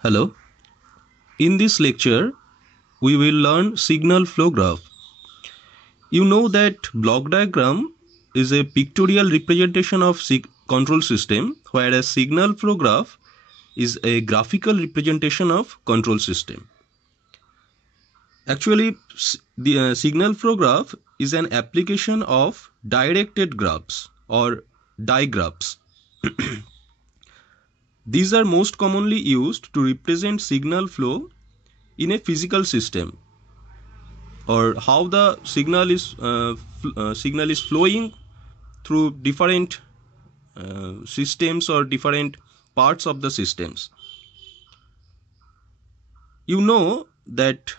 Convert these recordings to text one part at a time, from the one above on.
Hello. In this lecture, we will learn signal flow graph. You know that block diagram is a pictorial representation of control system, whereas signal flow graph is a graphical representation of control system. Actually, the signal flow graph is an application of directed graphs or digraphs. These are most commonly used to represent signal flow in a physical system, or how the signal is flowing through different systems or different parts of the systems. You know that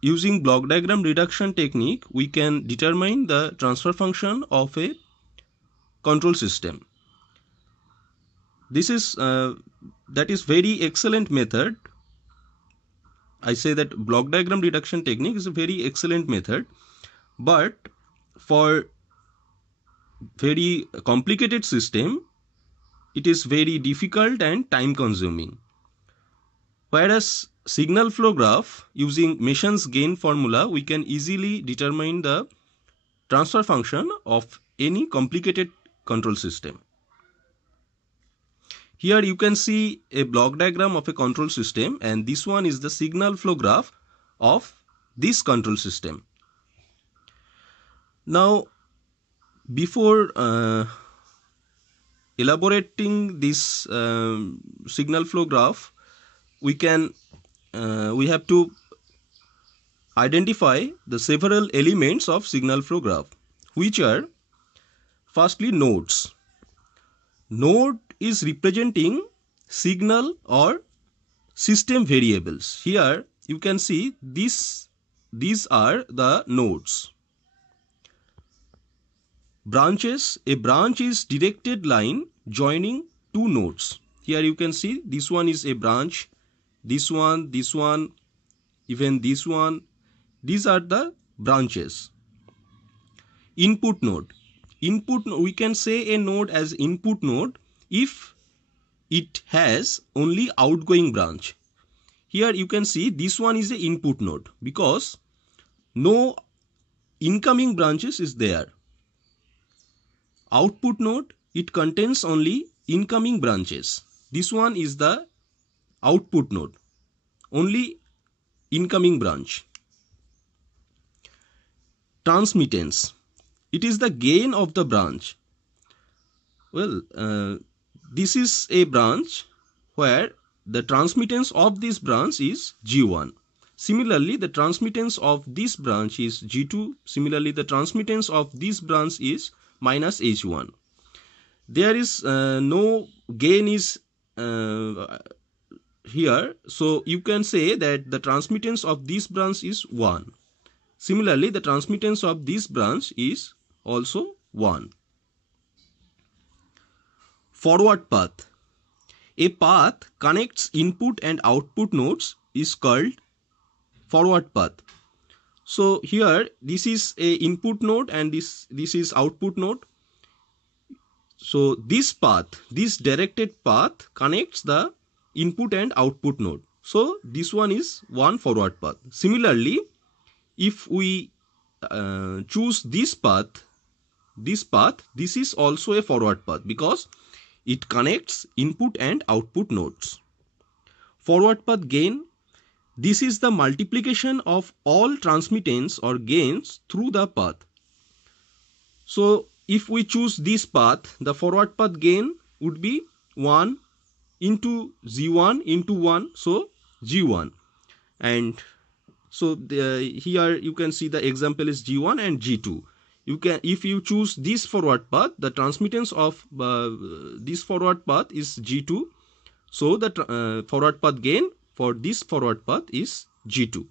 using block diagram reduction technique, we can determine the transfer function of a control system. This is that is very excellent method. I say that block diagram reduction technique is a very excellent method, but for very complicated system, it is very difficult and time consuming. Whereas signal flow graph, using Mason's gain formula, we can easily determine the transfer function of any complicated control system. Here you can see a block diagram of a control system, and this one is the signal flow graph of this control system. Now, before elaborating this signal flow graph, we have to identify the several elements of signal flow graph, which are firstly nodes. Node is representing signal or system variables. Here you can see these are the nodes. Branches. A branch is directed line joining two nodes. Here you can see this one is a branch, this one, even this one. These are the branches. Input node. We can say a node as input node if it has only outgoing branch. Here you can see this one is a input node because no incoming branches is there. Output node, it contains only incoming branches. This one is the output node, only incoming branch. Transmittance, it is the gain of the branch. Well, this is a branch where the transmittance of this branch is G1. Similarly, the transmittance of this branch is G2. Similarly, the transmittance of this branch is minus H1. There is no gain is here, so you can say that the transmittance of this branch is 1. Similarly, the transmittance of this branch is also 1. Forward path. A path connects input and output nodes is called forward path. So here this is a input node and this is output node. So this path, this directed path connects the input and output node. So this one is one forward path. Similarly, if we choose this path, this is also a forward path because it connects input and output nodes. Forward path gain. This is the multiplication of all transmittance or gains through the path. So if we choose this path, the forward path gain would be 1 into G1 into 1, so G1. And so here you can see the example is G1 and G2. You can, if you choose this forward path, the transmittance of this forward path is G2. So the forward path gain for this forward path is G2.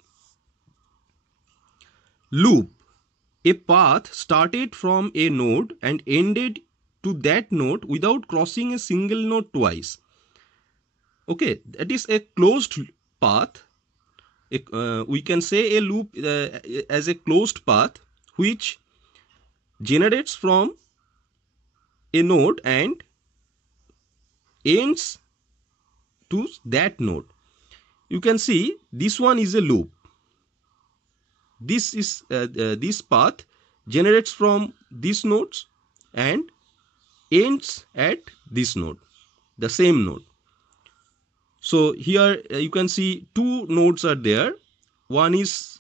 Loop. A path started from a node and ended to that node without crossing a single node twice. Okay, that is a closed path. We can say a loop as a closed path which generates from a node and ends to that node. you can see this one is a loop. This is this path generates from these nodes and ends at this node, the same node. So here you can see two nodes are there. One is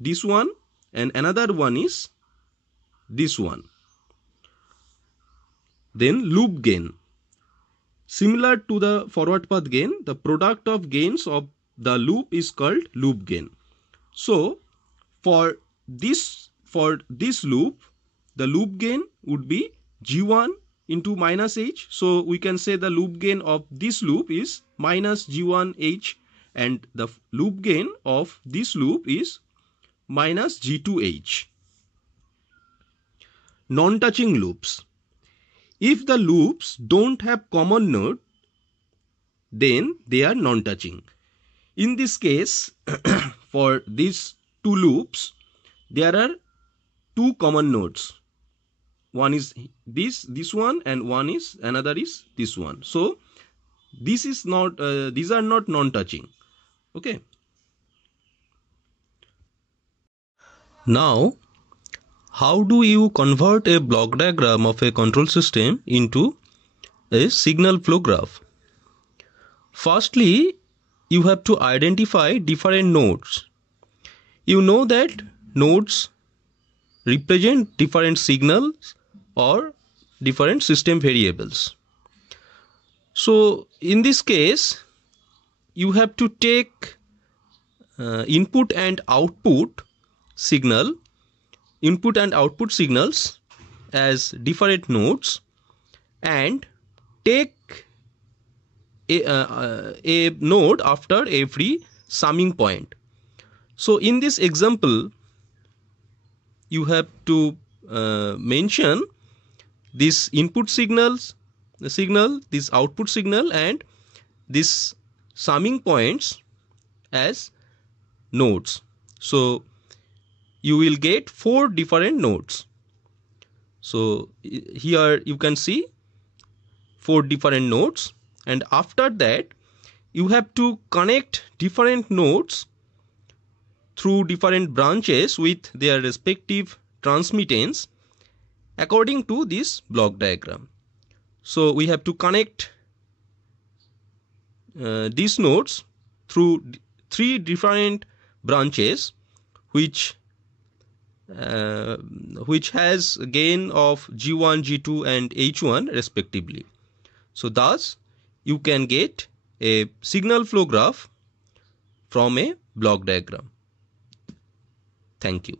this one and another one is this one. Then loop gain. Similar to the forward path gain, the product of gains of the loop is called loop gain. So for this loop, the loop gain would be G1 into minus H. So we can say the loop gain of this loop is minus G1H, and the loop gain of this loop is minus G2H. Non-touching loops. If the loops don't have common node, then they are non-touching. In this case, for these two loops, there are two common nodes. One is this one, and another is this one. So this is not these are not non-touching. Okay. Now, how do you convert a block diagram of a control system into a signal flow graph? Firstly, you have to identify different nodes. You know that nodes represent different signals or different system variables. So in this case, you have to take input and output signals as different nodes and take a node after every summing point. So in this example, you have to mention this input signals, this output signal, and this summing points as nodes. So you will get 4 different nodes. So here you can see 4 different nodes, and after that you have to connect different nodes through different branches with their respective transmittance according to this block diagram. So we have to connect these nodes through 3 different branches which has gain of G1, G2 and H1 respectively. So thus you can get a signal flow graph from a block diagram. Thank you.